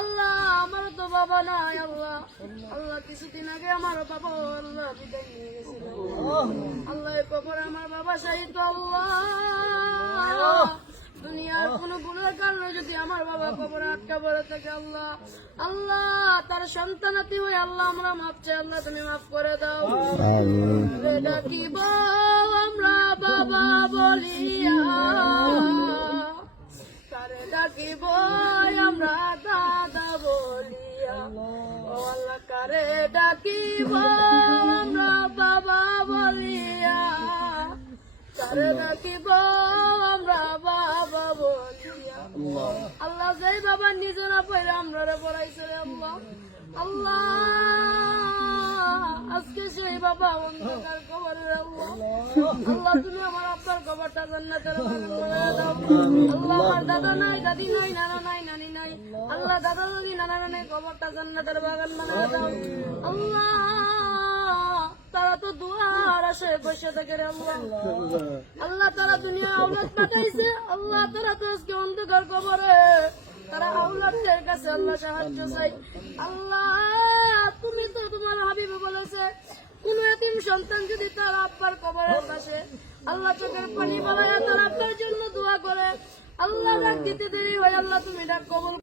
আল্লাহ আমার তো বাবা নাই আল্লাহ, আল্লাহ কিছুদিন আগে আমার বাবা আল্লাহ বিদায় নিয়ে গেছিল আল্লাহ, এই কবরে আমার বাবা শাহিদ আল্লাহ, দুনিয়ার কোন গুণের কারণে যদি আমার বাবা কবরে আটকা পড়ে থাকে আল্লাহ, আল্লাহ তার সন্তানাতি হয়ে আল্লাহ আমরা মাফ চাই, আল্লাহ তুমি মাফ করে দাও। ডাকিব আমরা বাবা বলিয়া, তারে ডাকিব আমরা দাদা বলিয়া, ও আল্লাহ কারে ডাকিব আমরা বাবা বলিয়া, তারে ডাকিব আমরা বাবা বলিয়া। আল্লাহ যেই বাবা নিজে না পড়ে আমরা পড়াইছে আল্লাহ, আল্লাহ আজকে সেই বাবা অন্ধকার কবরে আল্লাহ, আল্লাহ তুমি আমার আব্বার কবরটা জান্নাতের বাগান বানায় দাও। আল্লাহ আমার দাদা নাই, দাদি নাই, নানা নাই, নানি নাই, আল্লাহ দাদা দাদি নানা নানি কবরটা জান্নাতের বাগান বানায় দাও। আল্লাহ তারা তো দুয়ার আসে বসে থাকে রে আল্লাহ, আল্লাহ তারা দুনিয়া আওলাদ পাঠাইছে আল্লাহ, তারা তো আজকে অন্ধকার কবরে, তারা আওলাদের কাছে আল্লাহ সাহায্য চাই। আল্লাহ তুমি তো তোমার হাবিবে বলেছে কোন এতিম সন্তান যদি তার আব্বার কবরের পাশে আল্লাহ চোখের পানি বাড়ায় তার আব্বার জন্য দোয়া করে, আল্লাহ ডাক দিতে দেরি হয়, আল্লাহ তুমি ডাক কবুল